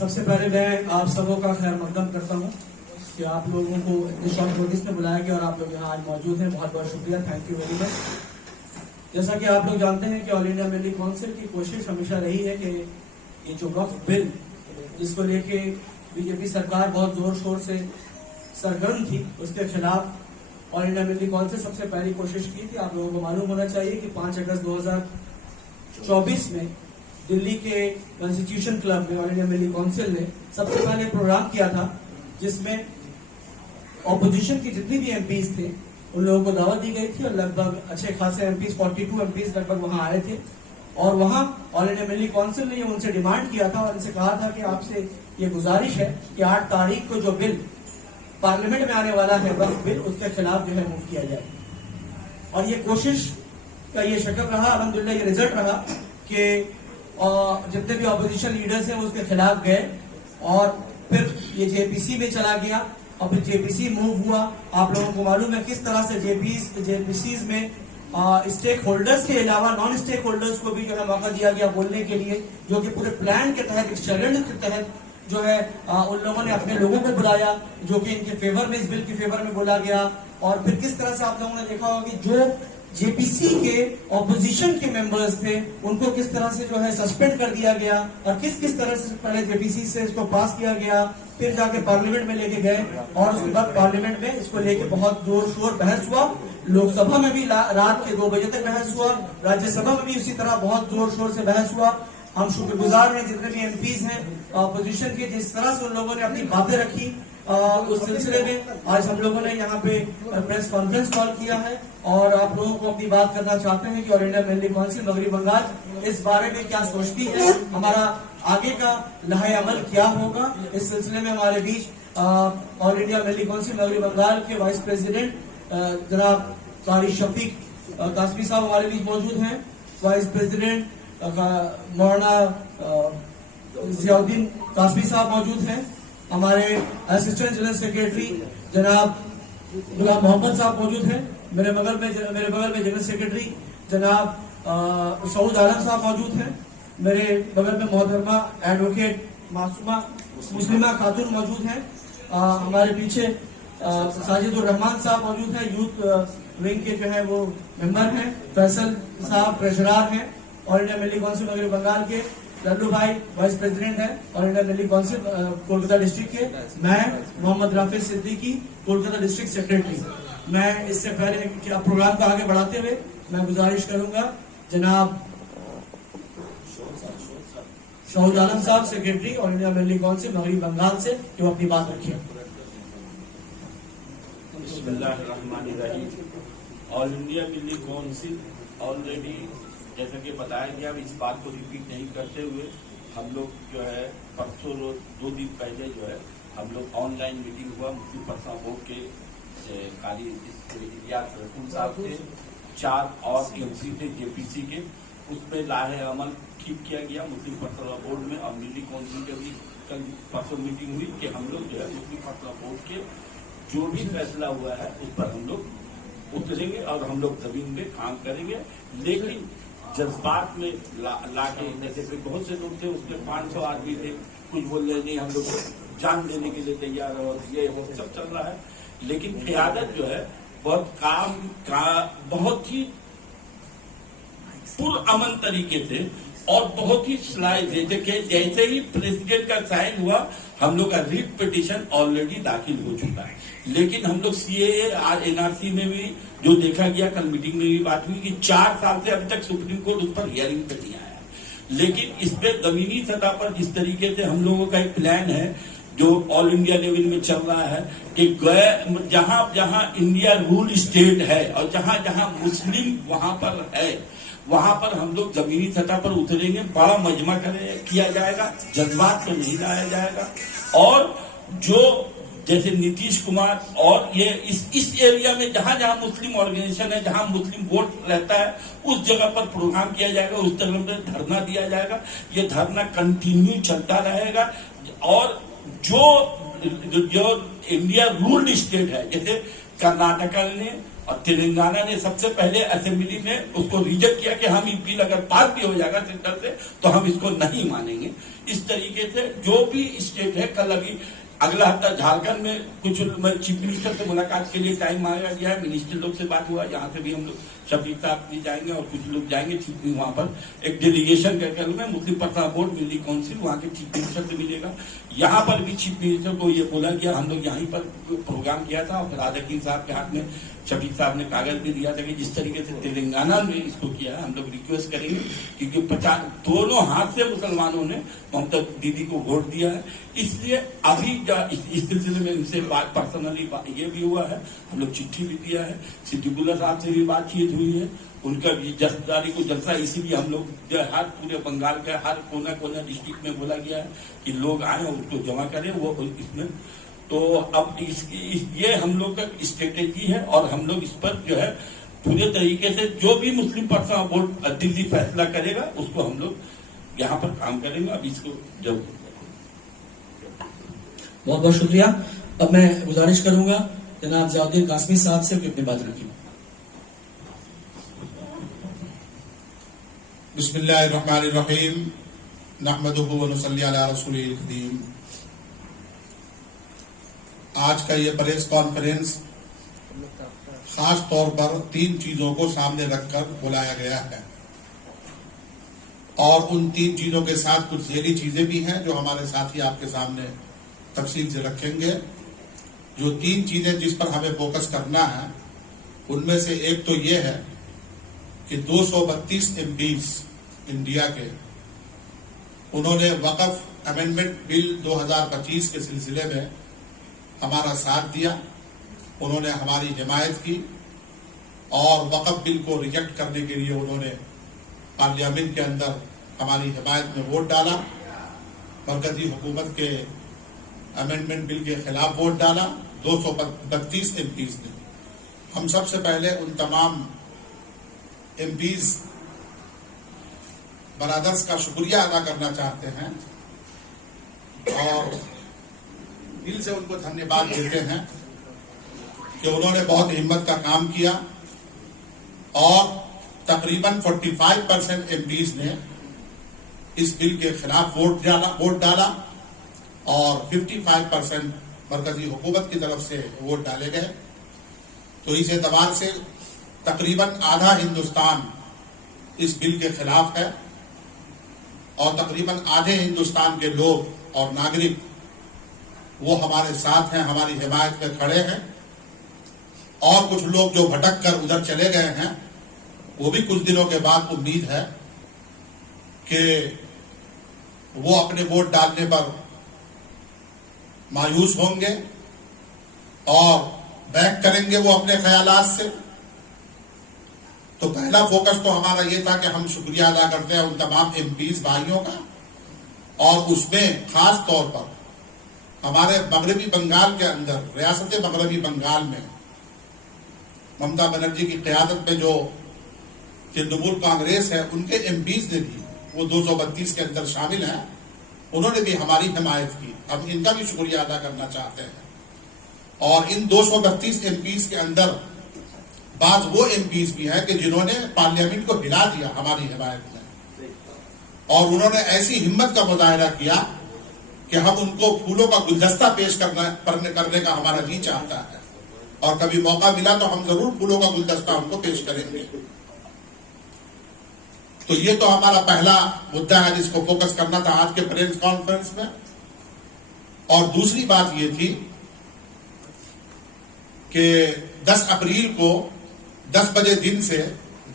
سب سے پہلے میں آپ سبوں کا خیر مقدم کرتا ہوں کہ آپ لوگوں کو اتنی شارٹ نوٹس میں بلایا گیا اور آپ لوگ یہاں آج موجود ہیں. بہت بہت شکریہ, تھینک یو ویری مچ. جیسا کہ آپ لوگ جانتے ہیں کہ آل انڈیا ملی کونسل کی کوشش ہمیشہ رہی ہے کہ یہ جو وقف بل جس کو لے کے بی جے پی سرکار بہت زور شور سے سرگرم تھی, اس کے خلاف آل انڈیا ملی کونسل سب سے پہلی کوشش کی تھی. آپ لوگوں کو معلوم ہونا چاہیے کہ 5 اگست 2024 میں دلی کے کانسٹیٹیوشن کلب میں آل انڈیا ملی کونسل نے سب سے پہلے پروگرام کیا تھا جس میں اپوزیشن کی جتنی بھی ایم پیز تھے ان لوگوں کو دعوت دی گئی تھی اور لگ بھگ اچھے خاصے ایم پیز 42 ایم پیز لگ بھگ وہاں آئے تھے. اور وہاں آل انڈیا ملی کونسل نے ان سے ڈیمانڈ کیا تھا اور ان سے کہا تھا کہ آپ سے یہ گزارش ہے کہ 8 تاریخ کو جو بل پارلیمنٹ میں آنے والا ہے وقف بل, اس کے خلاف جو ہے موو کیا جائے. اور یہ کوشش کا یہ شکل رہا, الحمدللہ یہ رزلٹ رہا کہ جتنے بھی اپوزیشن لیڈرز ہیں وہ اس کے خلاف گئے اور پھر یہ جے پی سی میں چلا گیا اور پھر جے پی سی موو ہوا. آپ لوگوں کو معلوم ہے کس طرح سے جے پی سیز میں اسٹیک ہولڈرز کے علاوہ نان اسٹیک ہولڈرز کو بھی جو ہے موقع دیا گیا بولنے کے لیے, جو کہ پورے پلان کے تحت, ایک چیلنج کے تحت جو ہے ان لوگوں نے اپنے لوگوں کو بلایا جو کہ ان کے فیور میں, اس بل کے فیور میں بولا گیا. اور پھر کس طرح سے آپ لوگوں نے دیکھا ہوگا کہ جو جے پی سی کے اپوزیشن کے ممبرز تھے ان کو کس طرح سے جو ہے سسپینڈ کر دیا گیا اور کس طرح سے پہلے جے پی سی سے اس کو پاس کیا گیا, پھر جا کے پارلیمنٹ میں لے کے گئے اور اس کے بعد پارلیمنٹ میں اس کو لے کے بہت زور شور بحث ہوا. لوک سبھا میں بھی رات کے 2 بجے تک بحث ہوا, راجیہ سبھا میں بھی اسی طرح بہت زور شور سے بحث ہوا. ہم شکر گزار ہیں جتنے بھی ایم پیز ہیں اپوزیشن کے, جس طرح سے ان لوگوں نے اپنی باتیں رکھی اس سلسلے میں. آج ہم لوگوں نے یہاں پہ پریس کانفرنس کال کیا ہے اور آپ لوگوں کو اپنی بات کرنا چاہتے ہیں کہ آل انڈیا ملی کونسل مغربی بنگال اس بارے میں کیا سوچتی ہے, ہمارا آگے کا لائحہ عمل کیا ہوگا. اس سلسلے میں ہمارے بیچ آل انڈیا ملی کونسل مغربی بنگال کے وائس پریزیڈنٹ جناب قاری شفیق قاسمی صاحب ہمارے بیچ موجود ہیں, وائس پریزیڈنٹ مولانا ضیاء الدین قاسمی صاحب موجود ہیں, ہمارے اسسٹنٹ جنرل سیکریٹری جناب غلام محمد صاحب موجود ہیں, میرے بغل میں جنرل سیکریٹری جناب سعود عالم صاحب موجود ہیں, میرے بغل میں محترمہ ایڈوکیٹ معصومہ مسلمہ خاتون موجود ہیں, ہمارے پیچھے ساجد الرحمان صاحب موجود ہیں, یوتھ ونگ کے جو ہے وہ ممبر ہیں, فیصل صاحب ٹریجرر ہیں آل انڈیا ملی کونسل مغربی بنگال کے, للو بھائی وائس پریزیڈنٹ ہے آل انڈیا ملی کونسل کولکتہ ڈسٹرکٹ کے, میں محمد رافع صدیقی کولکتہ ڈسٹرکٹ سیکریٹری. میں اس سے پہلے کہ پروگرام کو آگے بڑھاتے ہوئے میں گزارش کروں گا جناب شہود عالم صاحب سیکریٹری آل انڈیا ملی کونسل مغربی بنگال سے کہ وہ اپنی بات رکھیں. بسم اللہ الرحمن الرحیم. آل انڈیا ملی کونسل آلریڈی جیسا کہ بتایا گیا, اس بات کو ریپیٹ نہیں کرتے ہوئے ہم لوگ جو ہے پرسوں روز 2 دن پہلے جو ہے ہم لوگ آن لائن میٹنگ ہوا مسلم پرسنل بورڈ کے قاری الیاس رسول صاحب کے, 4 اور ایم سی تھے جے پی سی کے. اس پہ لائحہ عمل ٹھیک کیا گیا مسلم پرسنل بورڈ میں, اور ملی کونسل کے بھی کل پرسوں میٹنگ ہوئی کہ ہم لوگ جو ہے مسلم پرسنل بورڈ کے جو بھی فیصلہ ہوا ہے اس پر ہم لوگ اتریں گے اور ہم لوگ زمین میں کام کریں گے. لیکن جذبات میں لا کے, جیسے کہ بہت سے لوگ تھے اس میں 500 آدمی تھے, کچھ بول رہے نہیں ہم لوگ جان دینے کے لیے تیار ہو, یہ وہ سب چل رہا ہے. لیکن قیادت جو ہے بہت ہی پرامن طریقے سے اور بہت ہی صلاحیت دیتے کہ جیسے ہی پریزیڈنٹ کا سائن ہوا ہم لوگ کا ریٹ پٹیشن آلریڈی داخل ہو چکا ہے. لیکن ہم لوگ سی اے اے این آر سی میں بھی جو دیکھا گیا, کل میٹنگ میں بھی بات ہوئی کہ 4 سال سے ابھی تک سپریم کورٹ اس پر ہیئرنگ پہ نہیں آیا. لیکن اس پہ زمینی سطح پر جس طریقے سے ہم لوگوں کا ایک پلان ہے جو آل انڈیا لیول میں چل رہا ہے کہ جہاں جہاں انڈیا رول اسٹیٹ ہے اور جہاں جہاں مسلم وہاں پر ہے وہاں پر ہم لوگ زمینی سطح پر اتریں گے, بڑا مجمع کیا جائے گا, جذبات کو نہیں لایا جائے گا. اور جو جیسے نیتیش کمار اور یہ اس ایریا میں جہاں جہاں مسلم آرگنائزیشن ہے, جہاں مسلم ووٹ رہتا ہے اس جگہ پر پروگرام کیا جائے گا, اس جگہ پر دھرنا دیا جائے گا. یہ دھرنا کنٹینیو چلتا رہے گا. اور جو انڈیا رولڈ اسٹیٹ ہے جیسے کرناٹکا نے और तेलंगाना ने सबसे पहले असेंबली में उसको रिजेक्ट किया कि हम ये बिल अगर पास भी हो जाएगा सेंटर से तो हम इसको नहीं मानेंगे। इस तरीके से जो भी स्टेट है, कल अभी अगला हफ्ता झारखंड में कुछ चीफ मिनिस्टर से मुलाकात के लिए टाइम मांगा गया है, मिनिस्टर लोग से बात हुआ, यहाँ से भी हम लोग शफीक साहब भी जाएंगे और कुछ लोग जाएंगे वहां पर एक डेलीगेशन के में मुस्लिम पर्सनल बोर्ड मिली काउंसिल वहां के चीफ मिनिस्टर से मिलेगा। यहाँ पर भी चीफ मिनिस्टर को ये बोला गया, हम लोग यहीं पर प्रोग्राम किया था और फिर राधाकिन साहब के हाथ में शफीक साहब ने कागज भी दिया था कि जिस तरीके से तेलंगाना में इसको किया है हम लोग रिक्वेस्ट करेंगे, क्योंकि 50 दोनों हाथ से मुसलमानों ने ममता दीदी को वोट दिया है। इसलिए अभी इस सिलसिले में इनसे बात पर्सनली ये भी हुआ है, हम लोग चिट्ठी भी दिया है, सिद्दीकुल्ला साहब से भी बातचीत हुई है, उनका भी जसदारी को जलसा इसीलिए हम लोग हर पूरे बंगाल के हर कोना कोना डिस्ट्रिक्ट में बोला गया है कि लोग आए और उसको जमा करें वो इसमें। तो अब ये हम लोग का स्ट्रेटेजी है और हम लोग इस पर जो है पूरे तरीके से जो भी मुस्लिम पर्सनल बोर्ड दिल्ली फैसला करेगा उसको हम लोग यहाँ पर काम करेंगे। अब इसको जब बहुत बहुत शुक्रिया। अब मैं गुजारिश करूंगा जनाब जियाउद्दीन कासमी साहब से अपनी बात रखिए। बिस्मिल्लाहिर्रहमानिर्रहीम नहमदुहु व नुसल्ली अला रसूलिल करीम। आज का ये प्रेस कॉन्फ्रेंस खास तौर पर 3 चीजों को सामने रखकर बुलाया गया है और उन 3 चीजों के साथ कुछ ज़ेली चीजें भी हैं जो हमारे साथी आपके सामने तफसील से रखेंगे। जो 3 चीजें जिस पर हमें फोकस करना है उनमें से एक तो ये है कि 232 एमपीज इंडिया के उन्होंने वक़फ़ अमेंडमेंट बिल 2025 के सिलसिले में हमारा साथ दिया, उन्होंने हमारी हिमायत की और वक़फ़ बिल को रिजेक्ट करने के लिए उन्होंने पार्लियामेंट के अंदर हमारी हिमायत में वोट डाला, मरकजी हुकूमत के अमेंडमेंट बिल के खिलाफ वोट डाला 232 एमपीज ने। हम सबसे पहले उन तमाम एमपीज बरादर्स का शुक्रिया अदा करना चाहते हैं और दिल से उनको धन्यवाद देते हैं कि उन्होंने बहुत हिम्मत का काम किया और तकरीबन 45% एमपीज ने इस बिल के खिलाफ वोट डाला और 55% मरकजी हुकूमत की तरफ से वोट डाले गए। तो इस एतबार से तकरीबन आधा हिंदुस्तान इस बिल के खिलाफ है और तकरीबन आधे हिंदुस्तान के लोग और नागरिक वो हमारे साथ हैं, हमारी हिमायत में खड़े हैं और कुछ लोग जो भटक कर उधर चले गए हैं वो भी कुछ दिनों के बाद उम्मीद है कि वो अपने वोट डालने पर मायूस होंगे और बैक करेंगे वो अपने ख्यालात से। तो पहला फोकस तो हमारा ये था कि हम शुक्रिया अदा करते हैं उन तमाम एमपीज भाइयों का और उसमें खास तौर पर हमारे मगरबी बंगाल के अंदर रियासत मगरबी बंगाल में ममता बनर्जी की क़यादत में जो तृणमूल कांग्रेस है उनके एमपीज ने भी वो 232 के अंदर शामिल हैं, उन्होंने भी हमारी हिमायत की। अब इनका भी शुक्रिया अदा करना चाहते हैं। और इन 232 एमपीज के अंदर बाज वो एमपीज भी हैं कि जिन्होंने पार्लियामेंट को हिला दिया हमारी हिमायत में और उन्होंने ऐसी हिम्मत का मुजाहिरा किया कि हम उनको फूलों का गुलदस्ता पेश करने का हमारा जी चाहता है और कभी मौका मिला तो हम जरूर फूलों का गुलदस्ता उनको पेश करेंगे। तो ये तो हमारा पहला मुद्दा है जिसको फोकस करना था आज के प्रेस कॉन्फ्रेंस में। और दूसरी बात ये थी कि 10 अप्रैल को 10 बजे दिन से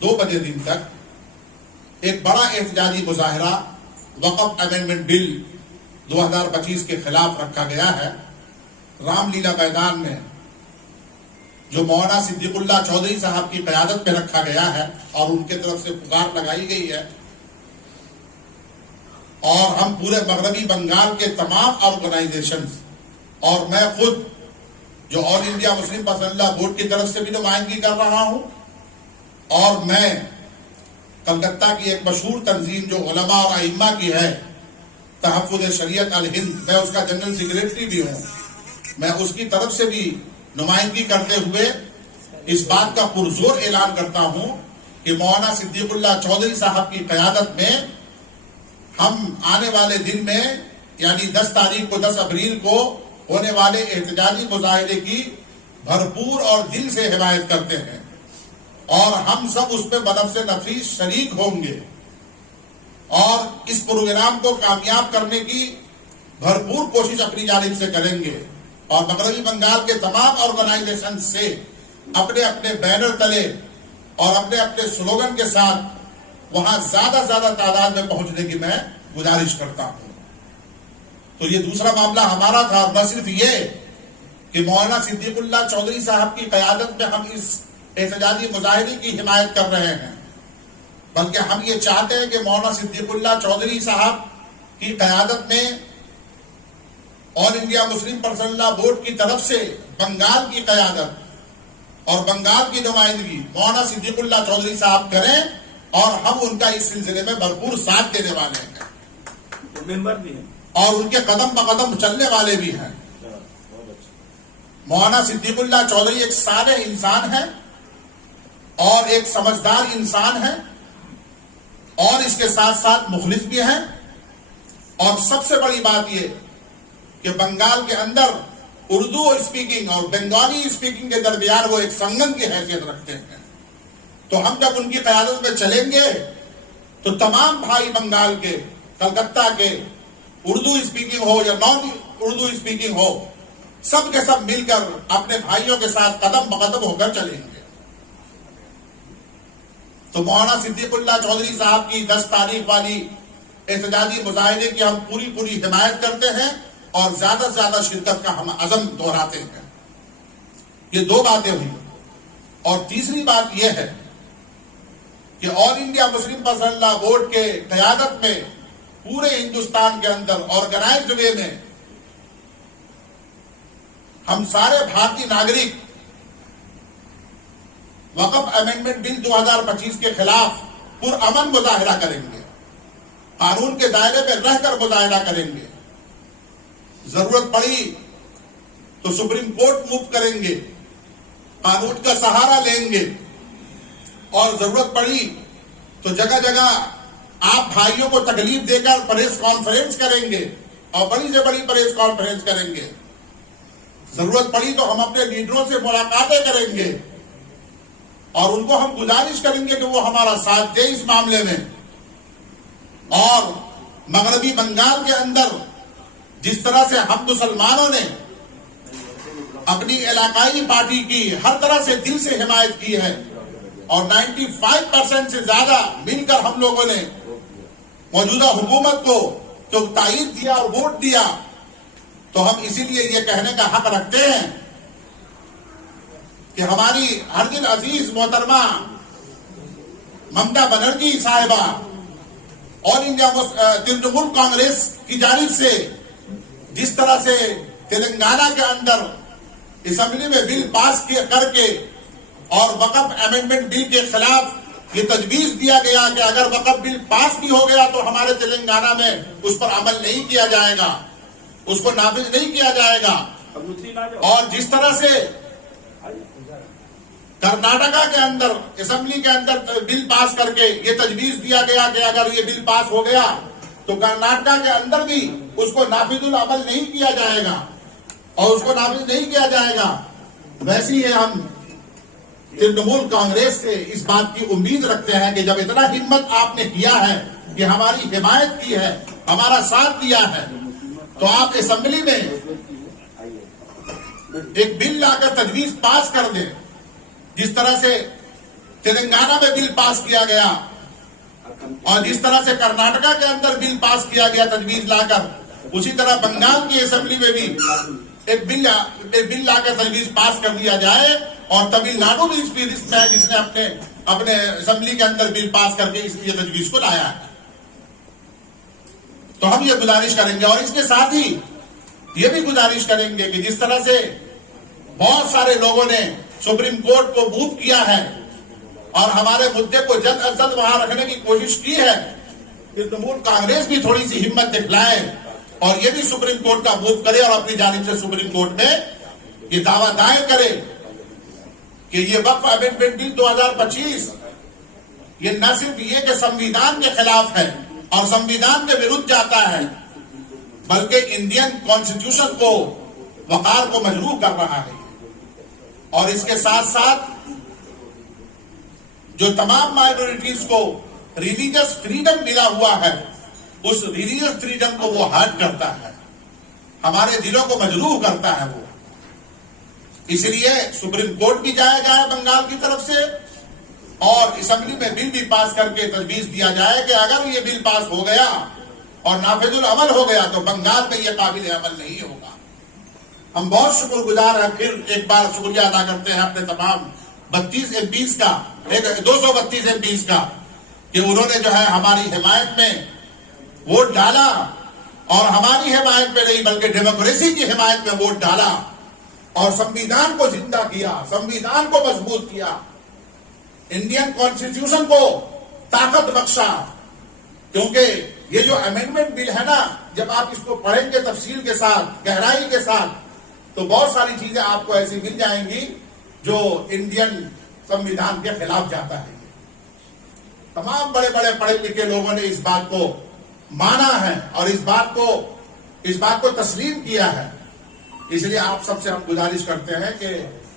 2 बजे दिन तक एक बड़ा एहतजाजी मुजाहिरा वक़फ़ अमेंडमेंट बिल 2025 के खिलाफ रखा गया है। रामलीला मैदान में जो मौलाना सिद्दीकुल्ला चौधरी साहब की क़यादत में रखा गया है और उनके तरफ से पुकार लगाई गई है और हम पूरे मगरबी बंगाल के तमाम ऑर्गेनाइजेशंस और मैं खुद जो all India Muslim personal board की तरफ से भी नुमाइंदगी कर रहा हूं और मैं कलकत्ता की एक मशहूर तंजीम जो उलमा और अइम्मा की है तहफ़्फ़ुज़ शरीयत अल हिंद, मैं उसका जनरल सेक्रेटरी भी हूं, मैं उसकी तरफ से भी नुमाइंदगी करते हुए اس بات کا پرزور اعلان کرتا ہوں کہ مولانا صدیق اللہ چودھری صاحب کی قیادت میں ہم آنے والے دن میں یعنی 10 تاریخ کو 10 اپریل کو ہونے والے احتجاجی مظاہرے کی بھرپور اور دل سے حمایت کرتے ہیں اور ہم سب اس میں بنفس نفیس شریک ہوں گے اور اس پروگرام کو کامیاب کرنے کی بھرپور کوشش اپنی جانب سے کریں گے اور مغربی بنگال کے تمام آرگنائزیشن سے اپنے اپنے بینر تلے اور اپنے اپنے سلوگن کے ساتھ وہاں زیادہ زیادہ تعداد میں پہنچنے کی میں گزارش کرتا ہوں. تو یہ دوسرا معاملہ ہمارا تھا. نہ صرف یہ کہ مولانا صدیق اللہ چودھری صاحب کی قیادت میں ہم اس احتجاجی مظاہرے کی حمایت کر رہے ہیں بلکہ ہم یہ چاہتے ہیں کہ مولانا صدیق اللہ چودھری صاحب کی قیادت میں آل انڈیا مسلم پرسنل لا بورڈ کی طرف سے بنگال کی قیادت اور بنگال کی نمائندگی مولانا صدیق اللہ چودھری صاحب کریں اور ہم ان کا اس سلسلے میں بھرپور ساتھ دینے والے ہیں ممبر بھی ہیں اور ان کے قدم بقدم چلنے والے بھی ہیں. مولانا صدیق اللہ چودھری ایک صالح انسان ہے اور ایک سمجھدار انسان ہے اور اس کے ساتھ ساتھ مخلص بھی ہیں اور سب سے بڑی بات یہ کہ بنگال کے اندر اردو اسپیکنگ اور بنگالی اسپیکنگ کے درمیان وہ ایک سنگم کی حیثیت رکھتے ہیں. تو ہم جب ان کی قیادت میں چلیں گے تو تمام بھائی بنگال کے کلکتہ کے اردو اسپیکنگ ہو یا نان اردو اسپیکنگ ہو سب کے سب مل کر اپنے بھائیوں کے ساتھ قدم بقدم ہو کر چلیں گے. تو مولانا صدیق اللہ چودھری صاحب کی 10 تاریخ والی احتجاجی مظاہرے کی ہم پوری حمایت کرتے ہیں اور زیادہ سے زیادہ شرکت کا ہم عزم دہراتے ہیں. یہ 2 باتیں ہوئی. اور تیسری بات یہ ہے کہ آل انڈیا مسلم پرسنل لا بورڈ کے قیادت میں پورے ہندوستان کے اندر آرگنائزڈ وے میں ہم سارے بھارتی ناگرک وقف امینڈمنٹ بل 2025 کے خلاف پرامن مظاہرہ کریں گے. قانون کے دائرے میں رہ کر مظاہرہ کریں گے. ضرورت پڑی تو سپریم کورٹ موو کریں گے, قانون کا سہارا لیں گے اور ضرورت پڑی تو جگہ جگہ آپ بھائیوں کو تکلیف دے کر پریس کانفرنس کریں گے اور بڑی سے بڑی پریس کانفرنس کریں گے. ضرورت پڑی تو ہم اپنے لیڈروں سے ملاقاتیں کریں گے اور ان کو ہم گزارش کریں گے کہ وہ ہمارا ساتھ دے اس معاملے میں. اور مغربی بنگال کے اندر جس طرح سے ہم مسلمانوں نے اپنی علاقائی پارٹی کی ہر طرح سے دل سے حمایت کی ہے اور 95% سے زیادہ مل کر ہم لوگوں نے موجودہ حکومت کو جو تائید دیا اور ووٹ دیا, تو ہم اسی لیے یہ کہنے کا حق رکھتے ہیں کہ ہماری ہر دل عزیز محترمہ ممتا بنرجی صاحبہ آل انڈیا ترنمول کانگریس کی جانب سے جس طرح سے تلنگانہ کے اندر اسمبلی میں بل پاس کر کے اور وقف امینڈمنٹ بل کے خلاف یہ تجویز دیا گیا کہ اگر وقف بل پاس بھی ہو گیا تو ہمارے تلنگانہ میں اس پر عمل نہیں کیا جائے گا, اس کو نافذ نہیں کیا جائے گا. اور جس طرح سے کرناٹکا کے اندر اسمبلی کے اندر بل پاس کر کے یہ تجویز دیا گیا کہ اگر یہ بل پاس ہو گیا تو کرناٹکا کے اندر بھی اس کو نافذ العمل نہیں کیا جائے گا اور اس کو نافذ نہیں کیا جائے گا, ویسے ہی ہم ترنمول کانگریس سے اس بات کی امید رکھتے ہیں کہ جب اتنا ہمت آپ نے کیا ہے کہ ہماری حمایت کی ہے, ہمارا ساتھ دیا ہے, تو آپ اسمبلی میں ایک بل لا کر تجویز پاس کر دیں. جس طرح سے تلنگانہ میں بل پاس کیا گیا اور جس طرح سے کرناٹکا کے اندر بل پاس کیا گیا تجویز لا کر, اسی طرح بنگال کی اسمبلی میں بھی ایک بل لا کر تجویز پاس کر دیا جائے. اور تمل ناڈو بھی اس میں ہے جس نے اپنے اسمبلی کے اندر بل پاس کر کے یہ تجویز کو لایا ہے. تو ہم یہ گزارش کریں گے اور اس کے ساتھ ہی یہ بھی گزارش کریں گے کہ جس طرح سے بہت سارے لوگوں نے سپریم کورٹ کو موو کیا ہے اور ہمارے مدعے کو جلد از جلد وہاں رکھنے کی کوشش کی ہے, ترنمول کانگریس بھی تھوڑی سی ہمت دکھلائے اور یہ بھی سپریم کورٹ کا موو کرے اور اپنی جانب سے سپریم کورٹ میں یہ دعویٰ دائر کرے کہ یہ وقف امینڈمنٹ بل 2025 یہ نہ صرف یہ کہ سمویدھان کے خلاف ہے اور سمویدھان کے ورد جاتا ہے، بلکہ انڈین کانسٹیٹیوشن کو، وقار کو مجروح کر رہا ہے، اور اس کے ساتھ ساتھ جو تمام مائنورٹیز کو ریلیجس فریڈم ملا ہوا ہے، اس ریلیجس فریڈم کو وہ ہرٹ کرتا ہے، ہمارے دلوں کو مجروح کرتا ہے وہ۔ اس لیے سپریم کورٹ بھی جایا جائے بنگال کی طرف سے، اور اسمبلی میں بل بھی پاس کر کے تجویز دیا جائے کہ اگر یہ بل پاس ہو گیا اور نافذ العمل ہو گیا تو بنگال میں یہ قابل عمل نہیں ہوگا۔ ہم بہت شکر گزار ہیں، پھر ایک بار شکریہ ادا کرتے ہیں اپنے تمام 32 ایم پیز کا، 232 ایم پیز کا، کہ انہوں نے جو ہے ہماری حمایت میں ووٹ ڈالا، اور ہماری حمایت میں نہیں بلکہ ڈیموکریسی کی حمایت میں ووٹ ڈالا، اور سمویدھان کو زندہ کیا، سمویدھان کو مضبوط کیا، انڈین کانسٹیٹیوشن کو طاقت بخشا۔ کیونکہ یہ جو امینڈمنٹ بل ہے نا، جب آپ اس کو پڑھیں گے تفصیل کے ساتھ، گہرائی کے ساتھ، تو بہت ساری چیزیں آپ کو ایسی مل جائیں گی جو انڈین سمویدھان کے خلاف جاتا ہے۔ تمام بڑے بڑے پڑھے لکھے لوگوں نے اس بات کو مانا ہے اور اس بات کو تسلیم کیا ہے۔ اس لیے آپ سب سے ہم گزارش کرتے ہیں کہ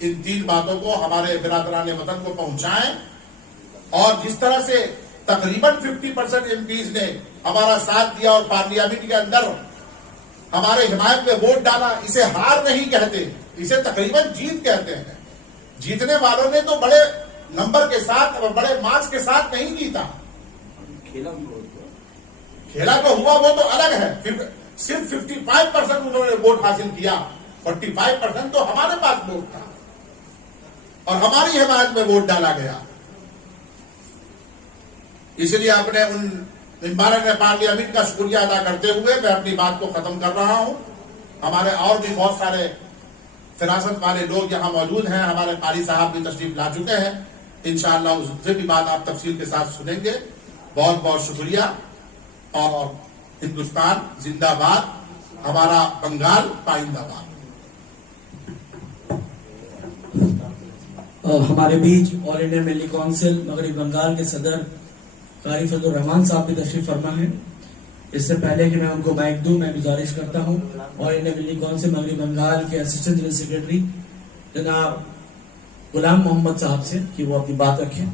ان 3 باتوں کو ہمارے برادران وطن کو پہنچائیں، اور جس طرح سے تقریباً 50% ایم پیز نے ہمارا ساتھ دیا اور پارلیمنٹ کے اندر ہمارے حمایت میں ووٹ ڈالا، اسے ہار نہیں کہتے، اسے تقریباً جیت کہتے ہیں۔ جیتنے والوں نے تو بڑے نمبر کے ساتھ اور بڑے مارکس کے ساتھ نہیں جیتا، کھیلا تو ہوا وہ تو الگ ہے، صرف 55% انہوں نے ووٹ حاصل کیا، 45% تو ہمارے پاس ووٹ تھا اور ہماری حمایت میں ووٹ ڈالا گیا۔ اس لیے اپنے ان ممبران پارلیمنٹ کا شکریہ ادا کرتے ہوئے میں اپنی بات کو ختم کر رہا ہوں۔ ہمارے اور بھی بہت سارے فراست والے لوگ یہاں موجود ہیں، ہمارے قاری صاحب بھی تشریف لا چکے ہیں، انشاءاللہ اس سے بھی بات آپ تفصیل کے ساتھ سنیں گے۔ بہت بہت شکریہ، اور ہندوستان زندہ باد، ہمارا بنگال پائندہ باد۔ ہمارے بیچ آل انڈیا ملی کونسل مغربی بنگال کے صدر قاری فضل الرحمان صاحب بھی تشریف فرما ہے۔ اس سے پہلے کہ میں ان کو مائک دوں، میں گزارش کرتا ہوں آل انڈیا ملی کونسل مغربی بنگال کے اسسٹنٹ جنرل سیکرٹری جناب غلام محمد صاحب سے کہ وہ اپنی بات رکھیں۔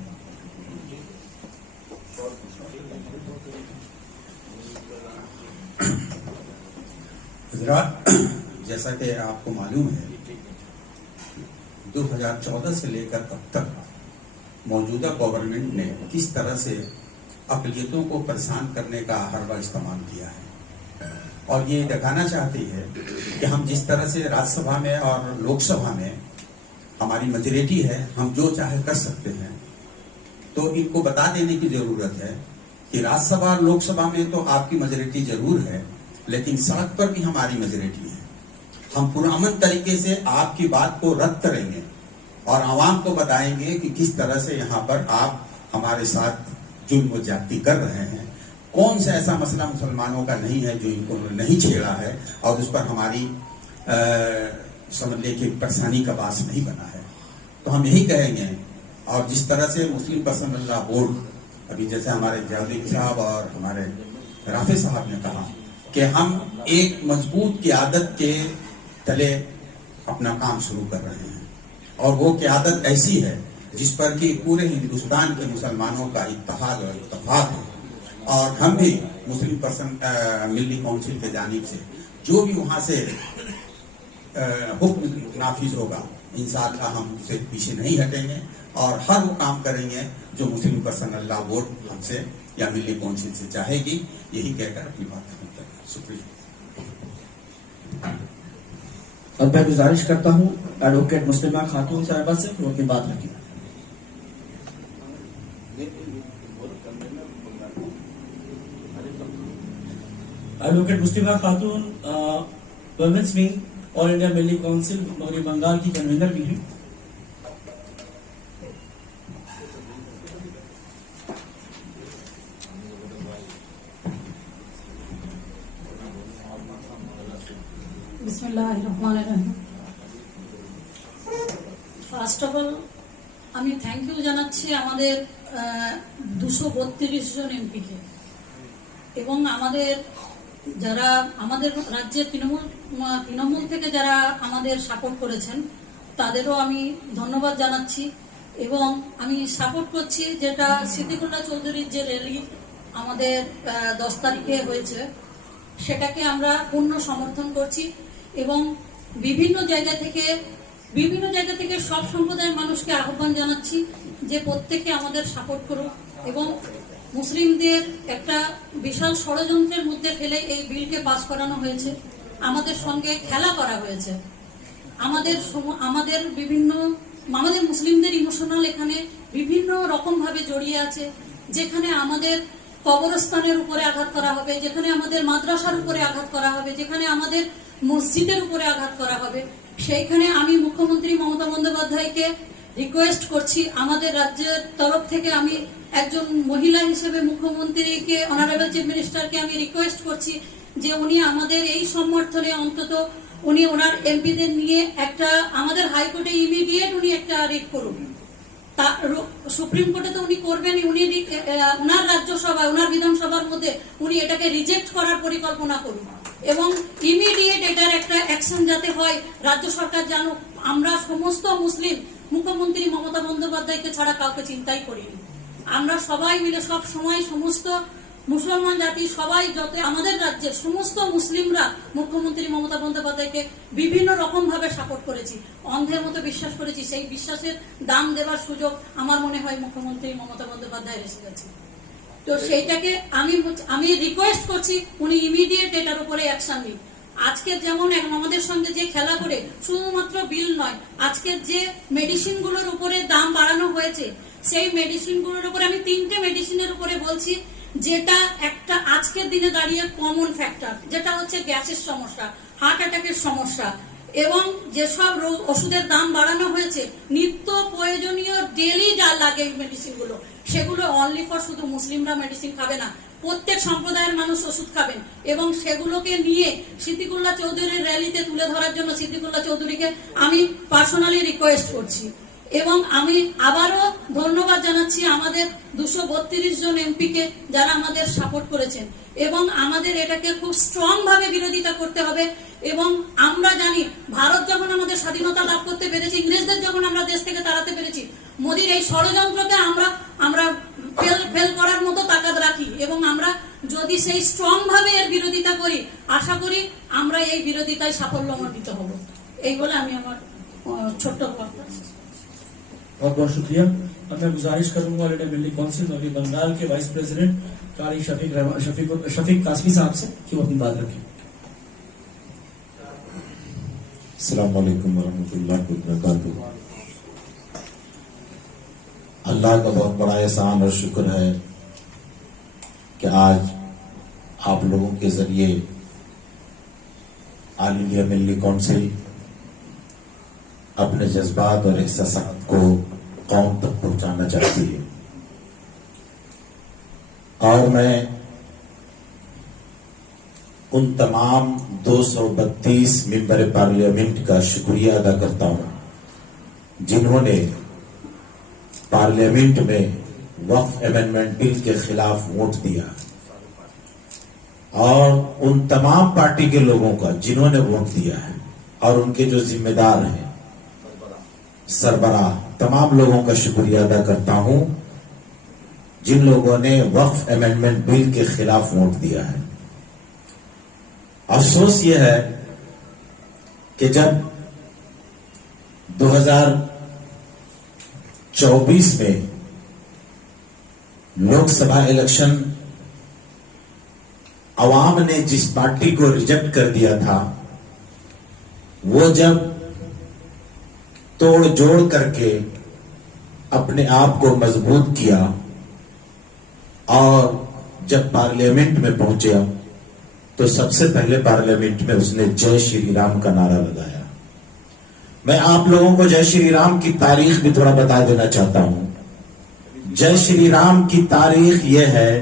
حضرات، جیسا کہ آپ کو معلوم ہے 2014 سے لے کر اب تک موجودہ گورنمنٹ نے کس طرح سے اقلیتوں کو پریشان کرنے کا حربہ استعمال کیا ہے، اور یہ دکھانا چاہتی ہے کہ ہم جس طرح سے راجیہ سبھا میں اور لوک سبھا میں ہماری میجورٹی ہے، ہم جو چاہے کر سکتے ہیں، تو ان کو بتا دینے کی ضرورت ہے کہ راجیہ سبھا اور لوک سبھا میں تو آپ کی میجورٹی ضرور ہے، لیکن سڑک پر بھی ہماری میجورٹی ہے۔ ہم پرامن طریقے سے آپ کی بات کو رد کریں گے اور عوام کو بتائیں گے کہ کس طرح سے یہاں پر آپ ہمارے ساتھ ظلم و زیادتی کر رہے ہیں، کون سا ایسا مسئلہ مسلمانوں کا نہیں ہے جو ان کو نہیں چھیڑا ہے اور اس پر ہماری سمجھ لے کہ پریشانی کا باعث نہیں بنا ہے۔ تو ہم یہی کہیں گے، اور جس طرح سے مسلم پسند اللہ بورڈ ابھی جیسے ہمارے جاوید صاحب اور ہمارے رافع صاحب نے کہا کہ ہم ایک مضبوط قیادت کے تلے اپنا کام شروع کر رہے ہیں، اور وہ قیادت ایسی ہے جس پر کہ پورے ہندوستان کے مسلمانوں کا اتحاد اور اتفاق ہے، اور ہم بھی مسلم پرسن ملی کونسل کی جانب سے جو بھی وہاں سے حکم نافذ ہوگا انشاءاللہ ہم سے پیچھے نہیں ہٹیں گے، اور ہر وہ کام کریں گے جو مسلم پرسن اللہ بورڈ ہم سے یا ملی کونسل سے چاہے گی۔ یہی کہہ کر اپنی بات ختم کریں۔ شکریہ۔ اب میں گزارش کرتا ہوں ایڈوکیٹ مسلمہ خاتون صاحبہ سے وہ اپنی بات رکھیں۔ ایڈوکیٹ مسلمہ خاتون ویمنس ونگ آل انڈیا ملی کونسل مغربی بنگال کی کنوینر بھی ہیں۔ بسم اللہ الرحمن الرحیم۔ First of all, আমি থ্যাংক ইউ জানাচ্ছি আমাদের 232 জন এমপিকে এবং আমাদের যারা আমাদের রাজ্যের তৃণমূল থেকে যারা আমাদের সাপোর্ট করেছেন তাদেরও আমি ধন্যবাদ জানাচ্ছি এবং আমি সাপোর্ট করছি যেটা সিদ্দিকুল্লাহ চৌধুরীর যে র্যালি আমাদের 10 তারিখে হয়েছে সেটাকে আমরা পূর্ণ সমর্থন করছি এবং বিভিন্ন জায়গা থেকে সব সম্প্রদায়ের মানুষকে আহ্বান জানাচ্ছি যে প্রত্যেকে আমাদের সাপোর্ট করুক এবং মুসলিমদের একটা বিশাল ষড়যন্ত্রের মধ্যে ফেলে এই বিলকে পাস করানো হয়েছে, আমাদের সঙ্গে খেলা করা হয়েছে। আমাদের মুসলিমদের ইমোশনাল এখানে বিভিন্ন রকম ভাবে জড়িয়ে আছে, যেখানে আমাদের কবরস্থানের উপরে আঘাত করা হবে, যেখানে আমাদের মাদ্রাসার উপরে আঘাত করা হবে, যেখানে আমাদের মসজিদের উপরে আঘাত করা হবে। সেইখানে আমি মুখ্যমন্ত্রী মমতা বন্দ্যোপাধ্যায়কে রিকোয়েস্ট করছি, আমাদের রাজ্যের তরফ থেকে আমি একজন মহিলা হিসেবে মুখ্যমন্ত্রীকে, অনারেবল চিফ মিনিস্টারকে আমি রিকোয়েস্ট করছি যে উনি আমাদের এই সমর্থনে অন্তত উনি ওনার এমপিদের নিয়ে একটা আমাদের হাইকোর্টে ইমিডিয়েট উনি একটা রিট করুন। সুপ্রিম কোর্টে তো উনি করবেন, উনি ওনার রাজ্যসভা ওনার বিধানসভার মধ্যে উনি এটাকে রিজেক্ট করার পরিকল্পনা করুন এবং ইমিডিয়েট এটার একটা অ্যাকশন যাতে হয়। রাজ্য সরকার জানুক আমরা সমস্ত মুসলিম মুখ্যমন্ত্রী মমতা বন্দ্যোপাধ্যায়কে ছাড়া কাউকে চিন্তাই করিনি। আমরা সবাই মিলে সব সময় সমস্ত মুসলমান জাতি সবাই যত আমাদের রাজ্যের সমস্ত মুসলিমরা মুখ্যমন্ত্রী মমতা বন্দ্যোপাধ্যায়কে বিভিন্ন রকম ভাবে সাপোর্ট করেছি, অন্ধের মতো বিশ্বাস করেছি। সেই বিশ্বাসের দাম দেওয়ার সুযোগ আমার মনে হয় মুখ্যমন্ত্রী মমতা বন্দ্যোপাধ্যায় এসে গেছে। তো সেইটাকে আমি রিকোয়েস্ট করছি উনি ইমিডিয়েট এটার উপরে অ্যাকশন নিন। আজকে যেমন আমাদের সঙ্গে যে খেলা করে শুধুমাত্র বিল নয়, আজকের যে মেডিসিন গুলোর উপরে দাম বাড়ানো হয়েছে সেই মেডিসিন গুলোর উপরে আমি 3টে মেডিসিনের উপরে বলছি যেটা একটা আজকের দিনে দাঁড়িয়ে কমন ফ্যাক্টর, যেটা হচ্ছে গ্যাসের সমস্যা, হার্ট অ্যাটাকের সমস্যা এবং যেসব ওষুধের দাম বাড়ানো হয়েছে নিত্য প্রয়োজনীয় ডেলি যা লাগে এই মেডিসিন গুলো, সেগুলো অনলি ফর শুধু মুসলিমরা মেডিসিন খাবে না, প্রত্যেক সম্প্রদায়ের মানুষ ওষুধ খাবেন এবং সেগুলোকে নিয়ে সিদ্দিকুল্লাহ চৌধুরীর র্যালিতে তুলে ধরার জন্য সিদ্দিকুল্লাহ চৌধুরীকে আমি পার্সোনালি রিকোয়েস্ট করছি। এবং আমি আবারও ধন্যবাদ জানাচ্ছি আমাদের 232 জন এমপিকে যারা আমাদের সাপোর্ট করেছেন এবং আমাদের এটাকে খুব স্ট্রং ভাবে বিরোধিতা করতে হবে। এবং আমরা জানি ভারত যখন আমাদের স্বাধীনতা লাভ করতে পেরেছি, ইংরেজদের যখন আমরা দেশ থেকে তাড়াতে পেরেছি, মোদির এই ষড়যন্ত্রকে আমরা ফেল করার মতো তাকাত রাখি এবং আমরা যদি সেই স্ট্রং ভাবে এর বিরোধিতা করি, আশা করি আমরা এই বিরোধিতায় সাফল্যমণ্ডিত হব। এই বলে আমি আমার ছোট্ট কথা। बहुत बहुत शुक्रिया। अब मैं गुजारिश करूंगा ऑल इंडिया मिली काउंसिल में बंगाल के वाइस प्रेसिडेंट कारी शफीक कासमी साहब से कि वो अपनी बात रखें। अस्सलाम वालेकुम वरहमतुल्लाहि वबरकातुहू। अल्लाह का बहुत बड़ा एहसान और शुक्र है कि आज आप लोगों के जरिए ऑल इंडिया मिली काउंसिल अपने जज्बात और एहसासात को कौम तक पहुंचाना चाहती है और मैं उन तमाम 232 मेंबर पार्लियामेंट का शुक्रिया अदा करता हूं जिन्होंने पार्लियामेंट में वक्फ अमेंडमेंट बिल के खिलाफ वोट दिया और उन तमाम पार्टी के लोगों का जिन्होंने वोट दिया है और उनके जो जिम्मेदार हैं सरबराह तमाम लोगों का शुक्रिया अदा करता हूं जिन लोगों ने वक्फ अमेंडमेंट बिल के खिलाफ वोट दिया है। अफसोस यह है कि जब 2024 में लोकसभा इलेक्शन अवाम ने जिस पार्टी को रिजेक्ट कर दिया था, वो जब तोड़ जोड़ करके अपने आप को मजबूत किया और जब पार्लियामेंट में पहुंचा तो सबसे पहले पार्लियामेंट में उसने जय श्री राम का नारा लगाया। मैं आप लोगों को जय श्री राम की तारीख भी थोड़ा बता देना चाहता हूं। जय श्री राम की तारीख यह है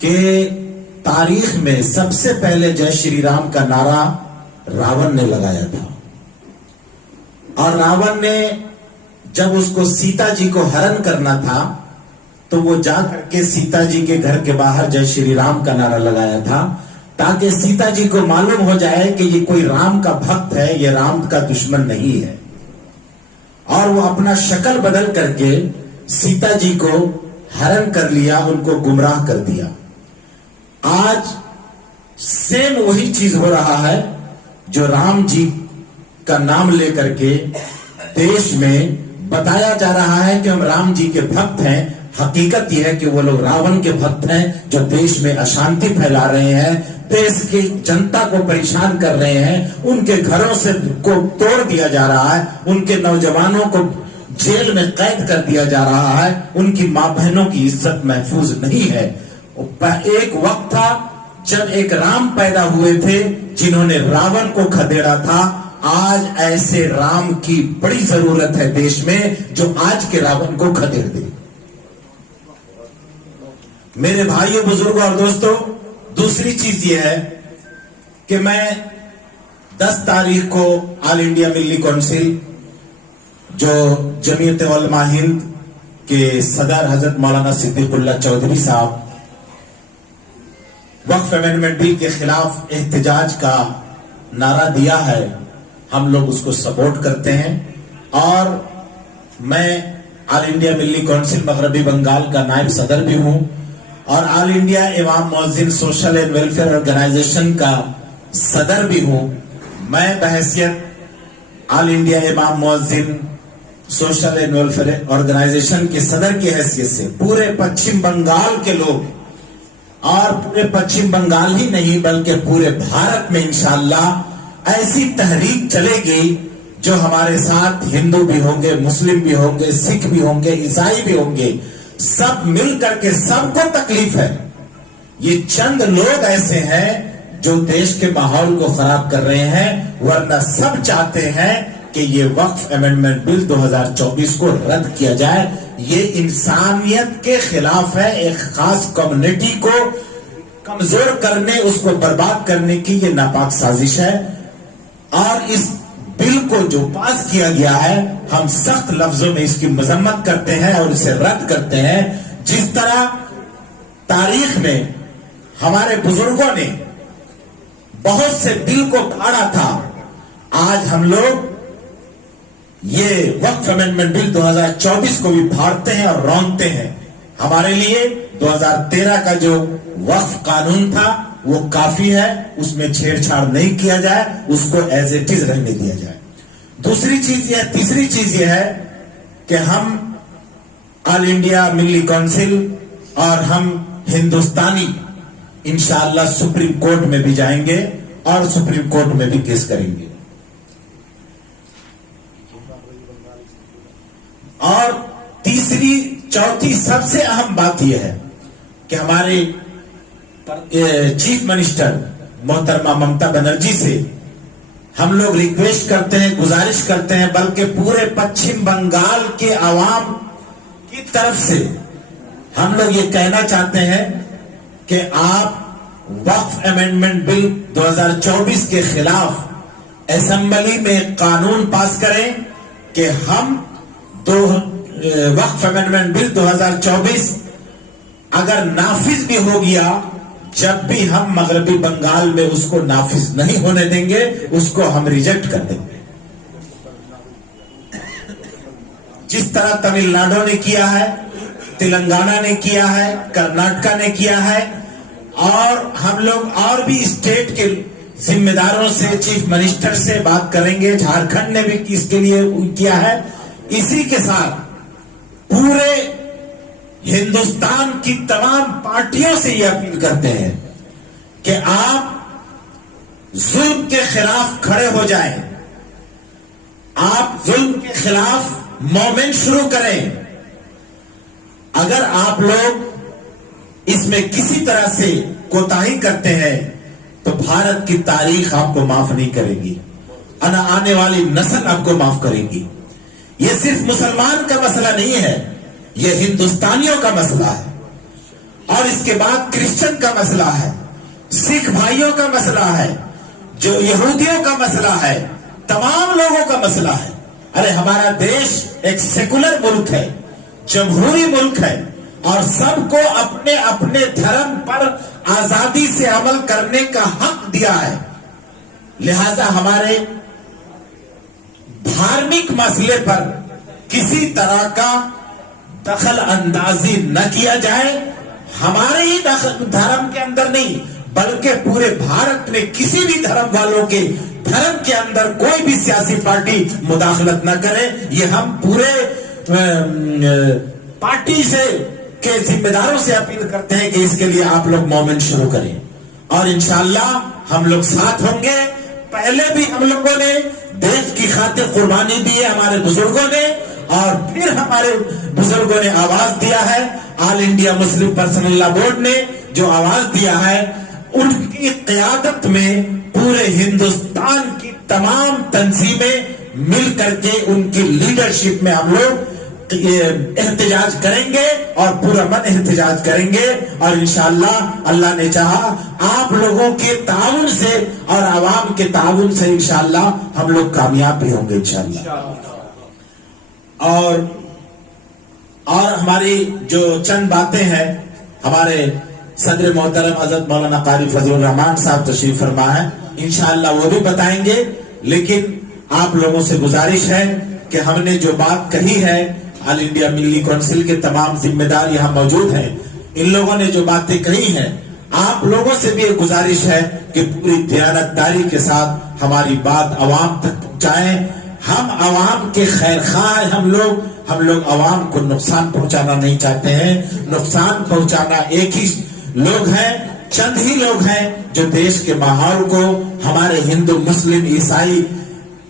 कि तारीख में सबसे पहले जय श्री राम का नारा रावण ने लगाया था और रावण ने जब उसको सीता जी को हरण करना था तो वो जा करके सीता जी के घर के बाहर जय श्री राम का नारा लगाया था, ताकि सीता जी को मालूम हो जाए कि ये कोई राम का भक्त है, ये राम का दुश्मन नहीं है। और वो अपना शक्ल बदल करके सीता जी को हरण कर लिया, उनको गुमराह कर दिया। आज सेम वही चीज हो रहा है जो राम जी का नाम लेकर के देश में बताया जा रहा है कि हम राम जी के भक्त हैं। हकीकत यह है कि वो लोग रावण के भक्त हैं जो देश में अशांति फैला रहे हैं, देश की जनता को परेशान कर रहे हैं, उनके घरों से को तोड़ दिया जा रहा है, उनके नौजवानों को जेल में कैद कर दिया जा रहा है, उनकी मां बहनों की इज्जत महफूज नहीं है। एक वक्त था जब एक राम पैदा हुए थे जिन्होंने रावण को खदेड़ा था। आज ऐसे राम की बड़ी जरूरत है देश में जो आज के रावण को खदेड़ दे। मेरे भाइयों, बुजुर्गों और दोस्तों, दूसरी चीज यह है कि मैं 10 तारीख को ऑल इंडिया मिल्ली काउंसिल जो जमीयत उलमा हिंद के सदर हजरत मौलाना सिद्दीकुल्लाह चौधरी साहब वक्फ अमेंडमेंट बिल के खिलाफ एहतजाज का नारा दिया है, हम लोग उसको सपोर्ट करते हैं। और मैं ऑल इंडिया मिल्ली काउंसिल मगरबी बंगाल का नायब सदर भी हूं और ऑल इंडिया इमाम मुअज्जिन सोशल एंड वेलफेयर ऑर्गेनाइजेशन का सदर भी हूं। मैं बहैसियत ऑल इंडिया इमाम मुअज्जिन सोशल एंड वेलफेयर ऑर्गेनाइजेशन के सदर की हैसियत से पूरे पश्चिम बंगाल के लोग, और पूरे पश्चिम बंगाल ही नहीं बल्कि पूरे भारत में इंशाअल्लाह ऐसी तहरीक चलेगी जो हमारे साथ हिंदू भी होंगे, मुस्लिम भी होंगे, सिख भी होंगे, ईसाई भी होंगे, सब मिल करके, सबको तकलीफ है। ये चंद लोग ऐसे हैं जो देश के माहौल को खराब कर रहे हैं, वरना सब चाहते हैं कि ये वक्फ अमेंडमेंट बिल 2024 को रद्द किया जाए। ये इंसानियत के खिलाफ है, एक खास कम्युनिटी को कमजोर करने, उसको बर्बाद करने की ये नापाक साजिश है। और इस बिल को जो पास किया गया है, हम सख्त लफ्जों में इसकी मजम्मत करते हैं और इसे रद्द करते हैं। जिस तरह तारीख में हमारे बुजुर्गों ने बहुत से बिल को फाड़ा था, आज हम लोग ये वक्फ अमेंडमेंट बिल 2024 को भी फाड़ते हैं और रौंदते हैं। हमारे लिए 2013 का जो वक्फ कानून था वो काफी है, उसमें छेड़छाड़ नहीं किया जाए, उसको एज इट इज रहने दिया जाए। दूसरी चीज यह, तीसरी चीज यह है कि हम ऑल इंडिया मिल्ली काउंसिल और हम हिंदुस्तानी इंशाअल्लाह सुप्रीम कोर्ट में भी जाएंगे और सुप्रीम कोर्ट में भी केस करेंगे। और तीसरी, चौथी सबसे अहम बात यह है कि हमारे चीफ मिनिस्टर मोहतरमा ममता बनर्जी से हम लोग रिक्वेस्ट करते हैं, गुजारिश करते हैं, बल्कि पूरे पश्चिम बंगाल के आवाम की तरफ से हम लोग ये कहना चाहते हैं कि आप वक्फ अमेंडमेंट बिल 2024 के खिलाफ असेंबली में कानून पास करें कि हम वक्फ अमेंडमेंट बिल 2024 अगर नाफिज भी हो गया, जब भी हम मगरबी बंगाल में उसको नाफिज नहीं होने देंगे, उसको हम रिजेक्ट कर देंगे। जिस तरह तमिलनाडु ने किया है, तेलंगाना ने किया है, कर्नाटका ने किया है, और हम लोग और भी स्टेट के जिम्मेदारों से, चीफ मिनिस्टर से बात करेंगे। झारखंड ने भी इसके लिए किया है। इसी के साथ पूरे हिंदुस्तान की तमाम पार्टियों से यह अपील करते हैं कि आप जुल्म के खिलाफ खड़े हो जाएं, आप जुल्म के खिलाफ मूवमेंट शुरू करें। अगर आप लोग इसमें किसी तरह से कोताही करते हैं तो भारत की तारीख आपको माफ नहीं करेगी, आने वाली नस्ल आपको माफ करेगी। यह सिर्फ मुसलमान का मसला नहीं है, यह हिंदुस्तानियों का मसला है, और इसके बाद क्रिश्चियन का मसला है, सिख भाइयों का मसला है, जो यहूदियों का मसला है, तमाम लोगों का मसला है। अरे हमारा देश एक सेकुलर मुल्क है, जमहूरी मुल्क है और सबको अपने अपने धर्म पर आजादी से अमल करने का हक दिया है। लिहाजा हमारे धार्मिक मसले पर किसी तरह का दखल अंदाजी न किया जाए। हमारे ही धर्म के अंदर नहीं बल्कि पूरे भारत में किसी भी धर्म वालों के धर्म के अंदर कोई भी सियासी पार्टी मुदाखलत न करे। ये हम पूरे पार्टी से के जिम्मेदारों से अपील करते हैं कि इसके लिए आप लोग मूवमेंट शुरू करें और इंशाअल्लाह हम लोग साथ होंगे। पहले भी हम लोगों ने देश की खातिर कुर्बानी दी है हमारे बुजुर्गों ने, और फिर हमारे बुजुर्गों ने आवाज दिया है। All India Muslim personal law board ने जो आवाज दिया है, उनकी क़यादत में पूरे हिंदुस्तान की तमाम तंजीमें मिल करके उनकी लीडरशिप में हम लोग एहतजाज करेंगे और पूरा मन एहतजाज करेंगे। और इंशाअल्लाह अल्लाह ने चाहा आप लोगों के ताउन से और आवाम के ताउन से इंशाअल्लाह हम लोग कामयाब भी होंगे इंशाअल्लाह। और हमारी जो चंद बातें हैं, हमारे सदर मोहतरम हजरत मौलाना कारी फजलुर रहमान साहब तशरीफ फरमा है, इंशाअल्लाह वो भी बताएंगे। लेकिन आप लोगों से गुजारिश है कि हमने जो बात कही है, ऑल इंडिया मिल्ली काउंसिल के तमाम जिम्मेदार यहाँ मौजूद हैं, इन लोगों ने जो बातें कही हैं, आप लोगों से भी एक गुजारिश है कि पूरी दयानतदारी के साथ हमारी बात अवाम तक पहुंचाएं। हम अवाम के खैर खां हैं, हम लोग अवाम को नुकसान पहुंचाना नहीं चाहते हैं। नुकसान पहुंचाना एक ही लोग हैं, चंद ही लोग हैं जो देश के माहौल को, हमारे हिंदू मुस्लिम ईसाई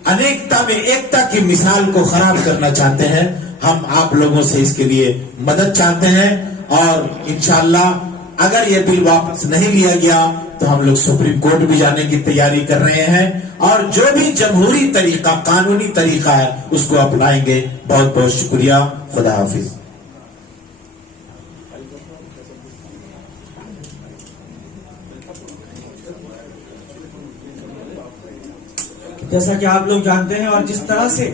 अनेकता में एकता की मिसाल को खराब करना चाहते हैं। हम आप लोगों से इसके लिए मदद चाहते हैं और इंशाअल्लाह अगर ये बिल वापस नहीं लिया गया तो हम लोग सुप्रीम कोर्ट भी जाने की तैयारी कर रहे हैं और जो भी जमहूरी तरीका, कानूनी तरीका है उसको अपनाएंगे। बहुत बहुत शुक्रिया। खुदा हाफिज। जैसा कि आप लोग जानते हैं और जिस तरह से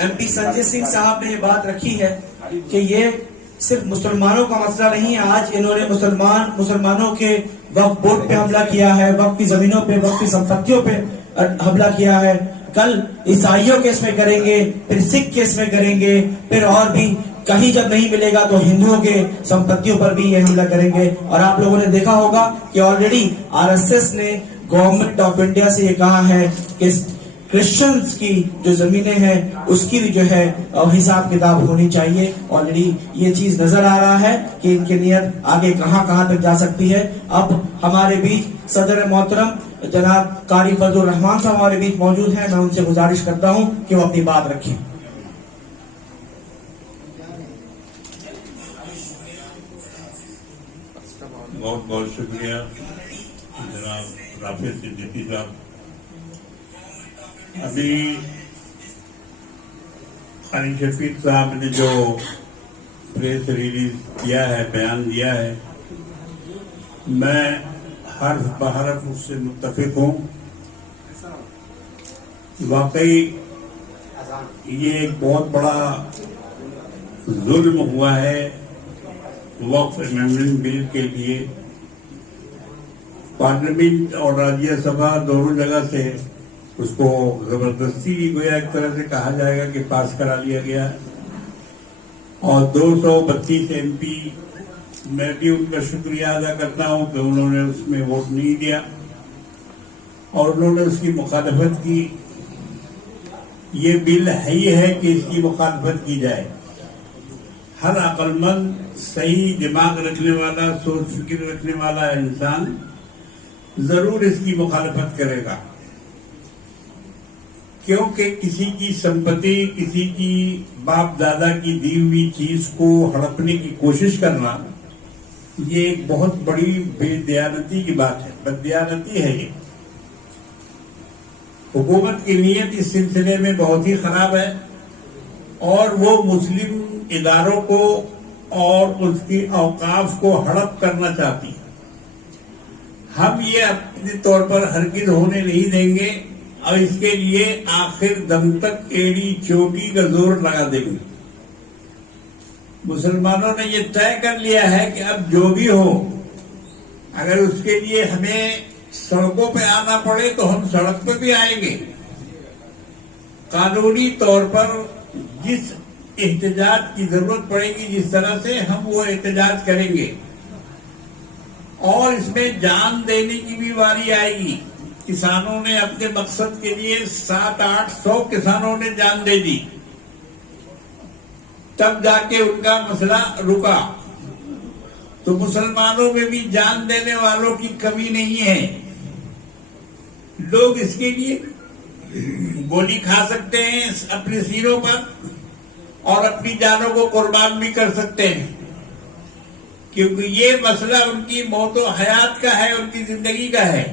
एमपी संजय सिंह साहब ने ये बात रखी है कि ये सिर्फ मुसलमानों का मसला नहीं है। आज इन्होंने मुसलमानों के वक्फ बोर्ड पे हमला किया है, वक्फ की जमीनों पे, वक्फ की संपत्तियों पे हमला किया है। कल ईसाइयों केस में करेंगे, फिर सिख केस में करेंगे, फिर और भी कहीं जब नहीं मिलेगा तो हिंदुओं के संपत्तियों पर भी ये हमला करेंगे। और आप लोगों ने देखा होगा कि ऑलरेडी आरएसएस ने गवर्नमेंट ऑफ इंडिया से ये कहा है कि क्रिश्चियंस की जो जमीनें हैं उसकी भी जो है हिसाब किताब होनी चाहिए। ऑलरेडी ये चीज नजर आ रहा है कि इनकी नियत आगे कहां तक जा सकती है। अब हमारे बीच सदर मोहतरम जनाब कारी फजलुर रहमान साहब हमारे बीच मौजूद हैं। मैं उनसे गुजारिश करता हूं कि वो अपनी बात रखें। बहुत बहुत शुक्रिया जनाब राफेज सिद्दीकी साहब। अभी खानी शफीक साहब ने जो प्रेस रिलीज किया है, बयान दिया है, मैं हर्फ बहरफ उससे मुत्तफिक हूँ। वाकई ये एक बहुत बड़ा जुल्म हुआ है वक्फ अमेंडमेंट बिल के लिए। पार्लियामेंट और राज्यसभा दोनों जगह से उसको जबरदस्ती गोया एक तरह से कहा जाएगा कि पास करा लिया गया और 232 एमपी, मैं भी उनका शुक्रिया अदा करता हूं कि उन्होंने उसमें वोट नहीं दिया और उन्होंने उसकी मुखालफत की। ये बिल ही है कि इसकी मुखालफत की जाए। हर अक्लमंद, सही दिमाग रखने वाला, सोच फिक्र रखने वाला इंसान जरूर इसकी मुखालफत करेगा, क्योंकि किसी की संपत्ति, किसी की बाप दादा की दी हुई चीज को हड़पने की कोशिश करना, ये एक बहुत बड़ी बेदयानती की बात है, बददयानती है ये। हुकूमत की नीयत इस सिलसिले में बहुत ही खराब है और वो मुस्लिम इदारों को और उसकी औकाफ को हड़प करना चाहती है। हम ये अपने तौर पर हरगिज़ होने नहीं देंगे اور اس کے لیے آخر دم تک ایڑی چوٹی کا زور لگا دیں گے. مسلمانوں نے یہ طے کر لیا ہے کہ اب جو بھی ہو، اگر اس کے لیے ہمیں سڑکوں پہ آنا پڑے تو ہم سڑک پہ بھی آئیں گے. قانونی طور پر جس احتجاج کی ضرورت پڑے گی، جس طرح سے ہم وہ احتجاج کریں گے. اور اس میں جان دینے کی بھی باری آئے گی. کسانوں نے اپنے مقصد کے لیے 700-800 کسانوں نے جان دے دی، تب جا کے ان کا مسئلہ رکا. تو مسلمانوں میں بھی جان دینے والوں کی کمی نہیں ہے. لوگ اس کے لیے گولی کھا سکتے ہیں اپنے سینوں پر اور اپنی جانوں کو قربان بھی کر سکتے ہیں، کیونکہ یہ مسئلہ ان کی موت و حیات کا ہے، ان کی زندگی کا ہے.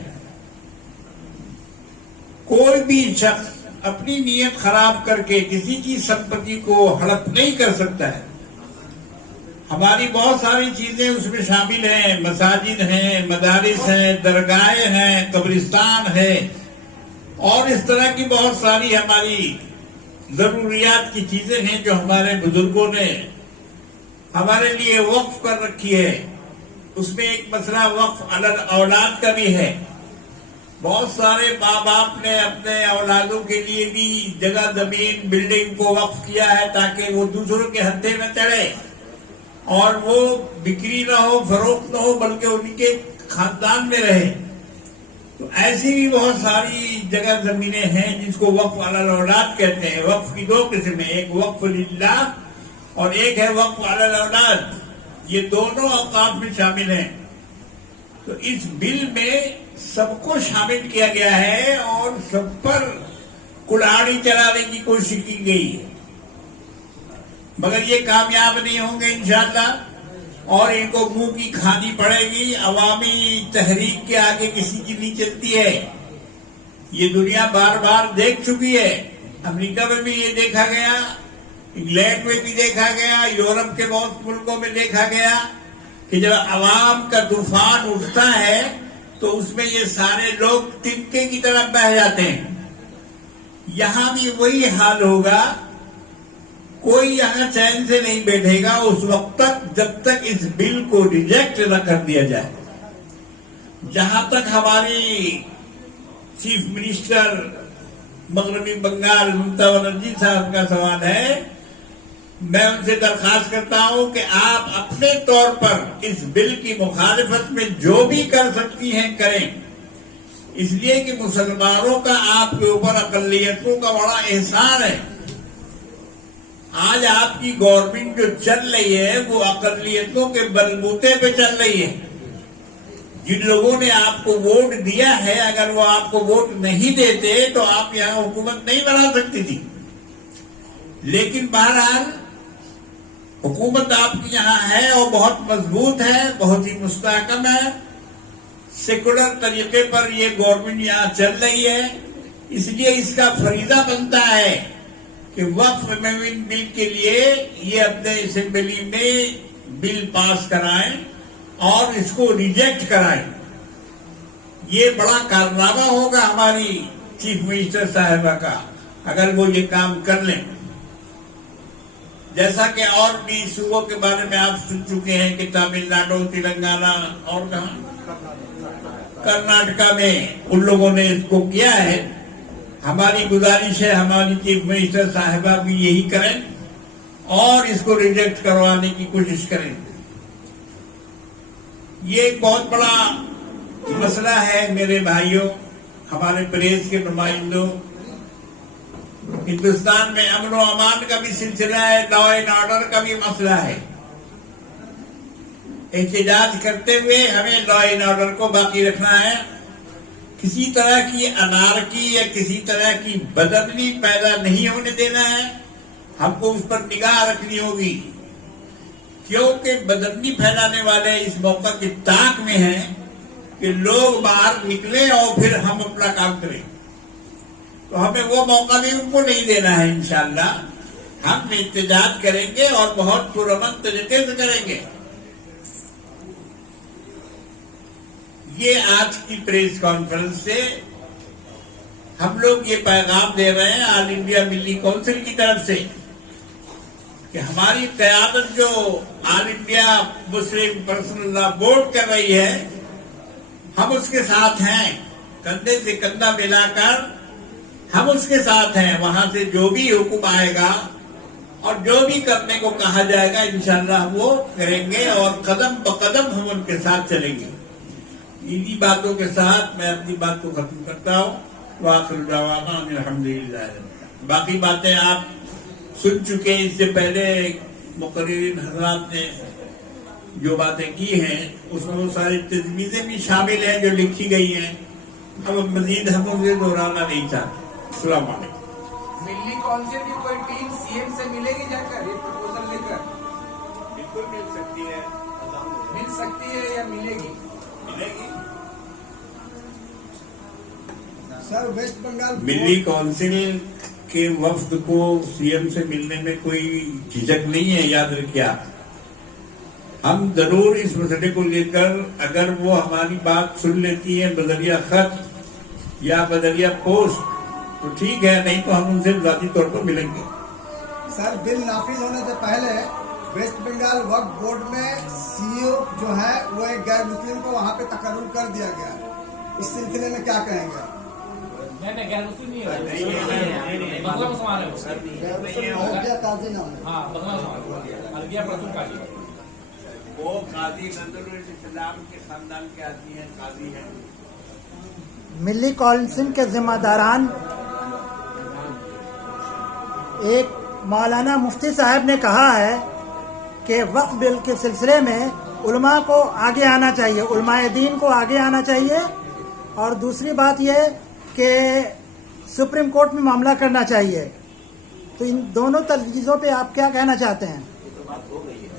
کوئی بھی شخص اپنی نیت خراب کر کے کسی کی سمپتی کو ہڑپ نہیں کر سکتا ہے. ہماری بہت ساری چیزیں اس میں شامل ہیں، مساجد ہیں، مدارس ہیں، درگاہیں ہیں، قبرستان ہے، اور اس طرح کی بہت ساری ہماری ضروریات کی چیزیں ہیں جو ہمارے بزرگوں نے ہمارے لیے وقف کر رکھی ہے. اس میں ایک مسئلہ وقف علی الاولاد کا بھی ہے. بہت سارے ماں باپ نے اپنے اولادوں کے لیے بھی جگہ زمین بلڈنگ کو وقف کیا ہے تاکہ وہ دوسروں کے ہتھے میں چڑھے اور وہ بکری نہ ہو، فروخت نہ ہو، بلکہ ان کے خاندان میں رہے. تو ایسی بھی بہت ساری جگہ زمینیں ہیں جس کو وقف علی الاولاد کہتے ہیں. وقف کی 2 قسمیں، ایک وقف للہ اور ایک ہے وقف علی الاولاد. یہ دونوں اوقاف میں شامل ہیں. تو اس بل میں سب کو شامل کیا گیا ہے اور سب پر کلاڑی چلانے کی کوشش کی گئی ہے، مگر یہ کامیاب نہیں ہوں گے انشاءاللہ، اور ان کو منہ کی کھانی پڑے گی. عوامی تحریک کے آگے کسی کی نہیں چلتی ہے. یہ دنیا بار بار دیکھ چکی ہے. امریکہ میں بھی یہ دیکھا گیا، انگلینڈ میں بھی دیکھا گیا، یورپ کے بہت ملکوں میں دیکھا گیا کہ جب عوام کا طوفان اٹھتا ہے تو اس میں یہ سارے لوگ تنکے کی طرف بہہ جاتے ہیں. یہاں بھی وہی حال ہوگا. کوئی یہاں چین سے نہیں بیٹھے گا اس وقت تک جب تک اس بل کو ریجیکٹ نہ کر دیا جائے. جہاں تک ہماری چیف منسٹر مغربی بنگال ممتا بنرجی صاحب کا سوال ہے، میں ان سے درخواست کرتا ہوں کہ آپ اپنے طور پر اس بل کی مخالفت میں جو بھی کر سکتی ہیں کریں، اس لیے کہ مسلمانوں کا آپ کے اوپر اقلیتوں کا بڑا احسان ہے. آج آپ کی گورنمنٹ جو چل رہی ہے وہ اقلیتوں کے بلبوتے پہ چل رہی ہے. جن لوگوں نے آپ کو ووٹ دیا ہے، اگر وہ آپ کو ووٹ نہیں دیتے تو آپ یہاں حکومت نہیں بنا سکتی تھی. لیکن بہرحال حکومت آپ کی یہاں ہے اور بہت مضبوط ہے، بہت ہی مستحکم ہے. سیکولر طریقے پر یہ گورنمنٹ یہاں چل رہی ہے. اس لیے اس کا فریضہ بنتا ہے کہ وقف امینڈمنٹ بل کے لیے یہ اپنے اسمبلی میں بل پاس کرائیں اور اس کو ریجیکٹ کرائیں. یہ بڑا کارنامہ ہوگا ہماری چیف منسٹر صاحبہ کا اگر وہ یہ کام کر لیں. جیسا کہ اور بھی صوبوں کے بارے میں آپ سن چکے ہیں کہ تامل ناڈو، تلنگانہ اور کہاں کرناٹکا میں ان لوگوں نے اس کو کیا ہے. ہماری گزارش ہے ہماری چیف منسٹر صاحبہ بھی یہی کریں اور اس کو ریجیکٹ کروانے کی کوشش کریں. یہ ایک بہت بڑا مسئلہ ہے میرے بھائیوں، ہمارے پریس کے نمائندوں. ہندوستان میں امن و امان کا بھی سلسلہ ہے، لا اینڈ آرڈر کا بھی مسئلہ ہے. احتجاج کرتے ہوئے ہمیں لا اینڈ آرڈر کو باقی رکھنا ہے. کسی طرح کی انارکی یا کسی طرح کی بدامنی پیدا نہیں ہونے دینا ہے. ہم کو اس پر نگاہ رکھنی ہوگی کیونکہ بدامنی پھیلانے والے اس موقع کی تاک میں ہیں کہ لوگ باہر نکلیں اور پھر ہم اپنا کام کریں. تو ہمیں وہ موقع بھی ان کو نہیں دینا ہے. انشاءاللہ ہم احتجاج کریں گے اور بہت پرامن طریقے سے کریں گے. یہ آج کی پریس کانفرنس سے हम लोग ये पैगाम दे रहे हैं ऑल इंडिया मिली काउंसिल की तरफ से कि हमारी क़यादत जो all India Muslim personal law board कर रही है, हम उसके साथ हैं, कंधे से कंधा मिलाकर हम उसके साथ हैं। वहां से जो भी हुक्म आएगा और जो भी करने को कहा जाएगा इंशाअल्लाह हम वो करेंगे और कदम ब कदम हम उनके साथ चलेंगे। इन्हीं बातों के साथ मैं अपनी बात को खत्म करता हूँ। वाखिर दवाना अल्हम्दुलिल्लाह। बाकी बातें आप सुन चुके, इससे पहले मुकर्रिरीन हज़रात ने जो बातें की हैं उसमें वो सारी तजवीज़ें भी शामिल हैं जो लिखी गई हैं। अब मजीद हम उसे दोहराना नहीं चाहते। अस्सलाम वालेकुम। मिली काउंसिल की कोई टीम सीएम से मिलेगी जाकर ये प्रपोजल लेकर? बिल्कुल मिल सकती है या मिलेगी? मिलेगी। सर वेस्ट बंगाल मिली काउंसिल के वफ्द को सीएम से मिलने में कोई झिझक नहीं है, याद रखिए आप। हम जरूर इस मसले को लेकर अगर वो हमारी बात सुन लेती है बदरिया खत या बदरिया पोस्ट तो ठीक है, नहीं तो हम उनसे जाती तौर पर मिलेंगे। सर बिल नाफिज होने से पहले वेस्ट बंगाल वक्फ बोर्ड में सीईओ जो है वो एक गैर मुस्लिम को वहाँ पे तकर्रुर कर दिया गया। इस सिलसिले में क्या कहेंगे? नहीं गैर मुस्लिम नहीं है, बंगला मुसलमान है वो। काजी नाम है। हाँ बंगला मुसलमान, अलगिया प्रसूल काजी। वो काजी नजरुल इस्लाम के खानदान के आदमी हैं, काजी हैं। मिली काउंसिल के जिम्मेदारान एक मौलाना मुफ्ती साहब ने कहा है कि वक्फ बिल के सिलसिले में उलमा को आगे आना चाहिए, उलमाए दीन को आगे आना चाहिए। और दूसरी बात यह कि सुप्रीम कोर्ट में मामला करना चाहिए। तो इन दोनों तजवीज़ों पे आप क्या कहना चाहते हैं?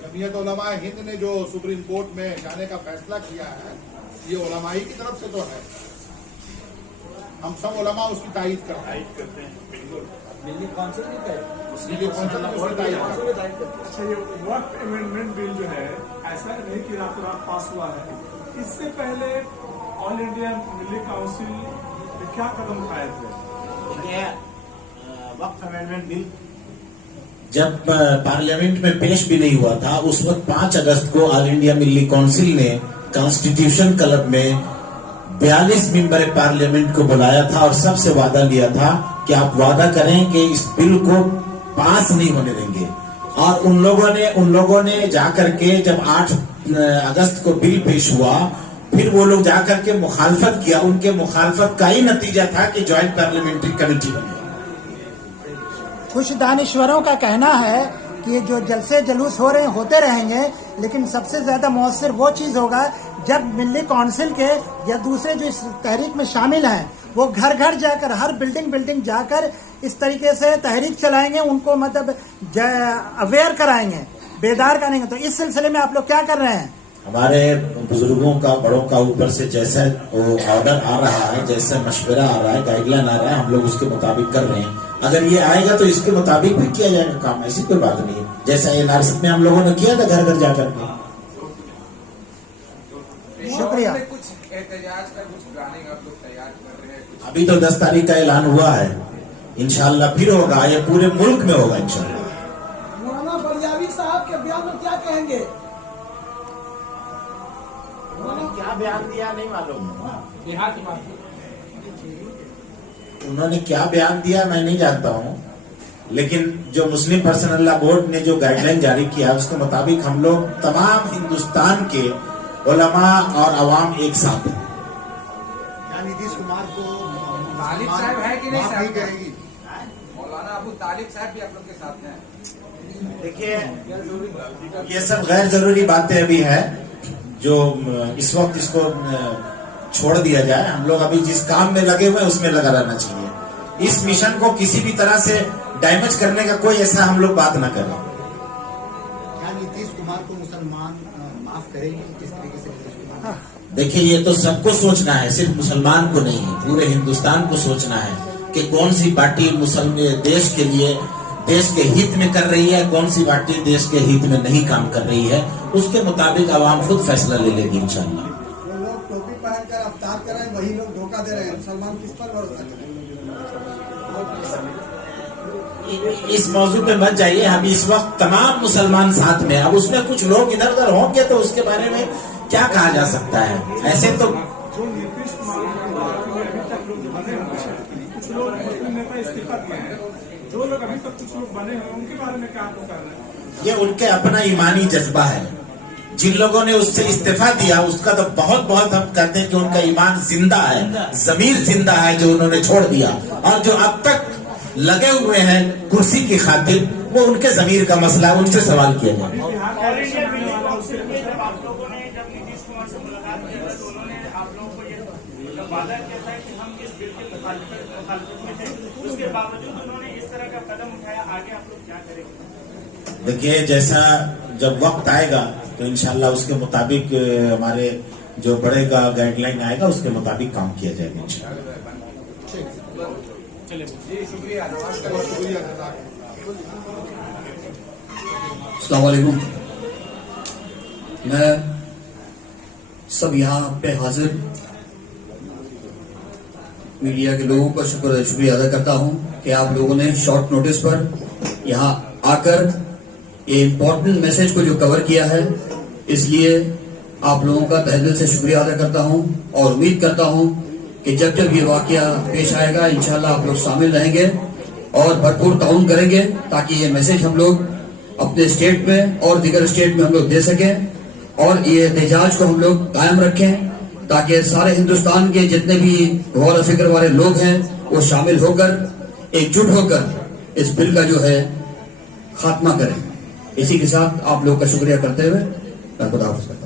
जमीयत उलमा हिंद ने जो सुप्रीम कोर्ट में जाने का फैसला किया है ये उलमाई की तरफ से तो है, हम सब उलमा उसकी तायीद करते हैं। बिल्कुल मिली काउंसिल की मिली काउंसिल उसकी तायीद करते हैं। अच्छा, ये वक्फ अमेंडमेंट बिल जो है ऐसा नहीं कि रातों रात पास हुआ है, इससे पहले ऑल इंडिया मिली काउंसिल ने क्या कदम उठाए थे? वक्फ अमेंडमेंट बिल जब पार्लियामेंट में पेश भी नहीं हुआ था, उस वक्त 5 अगस्त को ऑल इंडिया मिली काउंसिल ने कॉन्स्टिट्यूशन क्लब में 42 मेंबर पार्लियामेंट को बुलाया था और सबसे वादा लिया था कि आप वादा करें कि इस बिल को पास नहीं होने देंगे। और उन लोगों ने जाकर के जब 8 अगस्त को बिल पेश हुआ, फिर वो लोग जाकर के मुखालफत किया। उनके मुखालफत का ही नतीजा था कि ज्वाइंट पार्लियामेंट्री कमेटी बनी। कुछ दानिश्वरों का कहना है कि ये जो जलसे जलूस हो रहे हैं होते रहेंगे, लेकिन सबसे ज्यादा मौसर वो चीज होगा जब मिली काउंसिल के या दूसरे जो इस तहरीक में शामिल हैं वो घर घर जाकर हर बिल्डिंग जाकर इस तरीके से तहरीक चलाएंगे, उनको मतलब अवेयर कराएंगे, बेदार करेंगे। तो इस सिलसिले में आप लोग क्या कर रहे हैं? हमारे बुजुर्गों का, बड़ों का ऊपर से जैसा वो ऑर्डर आ रहा है, जैसा मशवरा आ रहा है, गाइडलाइन आ रहा है, हम लोग उसके मुताबिक कर रहे हैं। अगर ये आएगा तो इसके मुताबिक भी किया जाएगा काम, ऐसी कोई बात नहीं है। जैसा एनआरसी में हम लोगों ने किया था घर घर जाकर के। शुक्रिया। कुछ एहतजाज का कुछ प्लानिंग आप लोग तैयार कर रहे हैं? अभी तो 10 तारीख का ऐलान हुआ है, इंशाल्लाह फिर होगा, ये पूरे मुल्क में होगा इंशाल्लाह। मौलाना बलियावी साहब के बयान में क्या कहेंगे? क्या बयान दिया नहीं मालूम, देहाती बात उन्होंने क्या बयान दिया मैं नहीं जानता हूँ, लेकिन जो मुस्लिम पर्सनल लॉ बोर्ड ने जो गाइडलाइन जारी किया उसके मुताबिक हम लोग तमाम हिंदुस्तान के उलमा और अवाम एक साथ हैं। नीतीश कुमार को तालिब साहब है कि नहीं साहब? करेगी मौलाना अबू तालिब साहब भी आप लोग के साथ हैं? देखिए ये सब गैर जरूरी बातें अभी है जो इस वक्त इसको छोड़ दिया जाए। हम लोग अभी जिस काम में लगे हुए हैं उसमें लगा रहना चाहिए। इस मिशन को किसी भी तरह से डैमेज करने का कोई ऐसा हम लोग बात न करें। क्या नीतीश कुमार को मुसलमान माफ करेंगे? किस तरीके से नीतीश कुमार? देखिए ये तो सबको सोचना है, सिर्फ मुसलमान को नहीं, पूरे हिंदुस्तान को सोचना है कि कौन सी पार्टी मुसलमान देश के लिए, देश के हित में कर रही है, कौन सी पार्टी देश के हित में नहीं काम कर रही है। उसके मुताबिक आवाम खुद फैसला ले लेगी इंशाल्लाह। जो लोग टोपी पहनकर अवतार करें वही लोग धोखा धोखा दे रहे हैं, सलमान किस पर भरोसा करें? इस मौजूद में मत जाइए, हम इस वक्त तमाम मुसलमान साथ में, अब उसमें कुछ लोग इधर उधर होंगे तो उसके बारे में क्या कहा जा सकता है? ऐसे तो जो नीतीश कुमार में अभी तक लोग बने हुए हैं, कुछ लोग मुस्लिम नेता इस्तीफा दिए हैं, जो लोग अभी तक कुछ लोग बने हुए उनके बारे में क्या आप लोग कर रहे हैं? ये उनके अपना ईमानी जज्बा है। जिन लोगों ने उससे इस्तीफा दिया उसका तो बहुत बहुत हम कहते हैं कि उनका ईमान जिंदा है, जमीर जिंदा है जो उन्होंने छोड़ दिया, और जो अब तक लगे हुए हैं कुर्सी की खातिर, वो उनके जमीर का मसला है, उनसे सवाल किया जाए। ऑल इंडिया मिली काउंसिल में जब आप लोगों ने जब नीतीश कुमार से मुलाकात की था तो उन्होंने आप लोगों को ये वादा किया था कि हम इस बिल के मुखालिफत में थे, उसके बावजूद उन्होंने इस तरह का कदम उठाया, आगे आप लोग क्या करेंगे? देखिए, जैसा जब वक्त आएगा तो इंशाल्लाह उसके मुताबिक हमारे जो बढ़ेगा गाइडलाइन आएगा उसके मुताबिक काम किया जाएगा इंशाल्लाह। अस्सलाम वालेकुम। मैं सब यहाँ पे हाजिर मीडिया के लोगों का शुक्रिया अदा करता हूँ कि आप लोगों ने शॉर्ट नोटिस पर यहाँ आकर ये इम्पोर्टेंट मैसेज को जो कवर किया है, इसलिए आप लोगों का तहे दिल से शुक्रिया अदा करता हूँ और उम्मीद करता हूँ कि जब जब ये वाकया पेश आएगा इंशाल्लाह आप लोग शामिल रहेंगे और भरपूर ताउन करेंगे ताकि ये मैसेज हम लोग अपने स्टेट में और दीगर स्टेट में हम लोग दे सकें और ये एहतजाज को हम लोग कायम रखें ताकि सारे हिंदुस्तान के जितने भी गौर फिक्र वाले लोग हैं वो शामिल होकर एकजुट होकर इस बिल का जो है खात्मा करें। इसी के साथ आप लोग का शुक्रिया करते हुए मैं खुदा हाफिज़ करता हूं।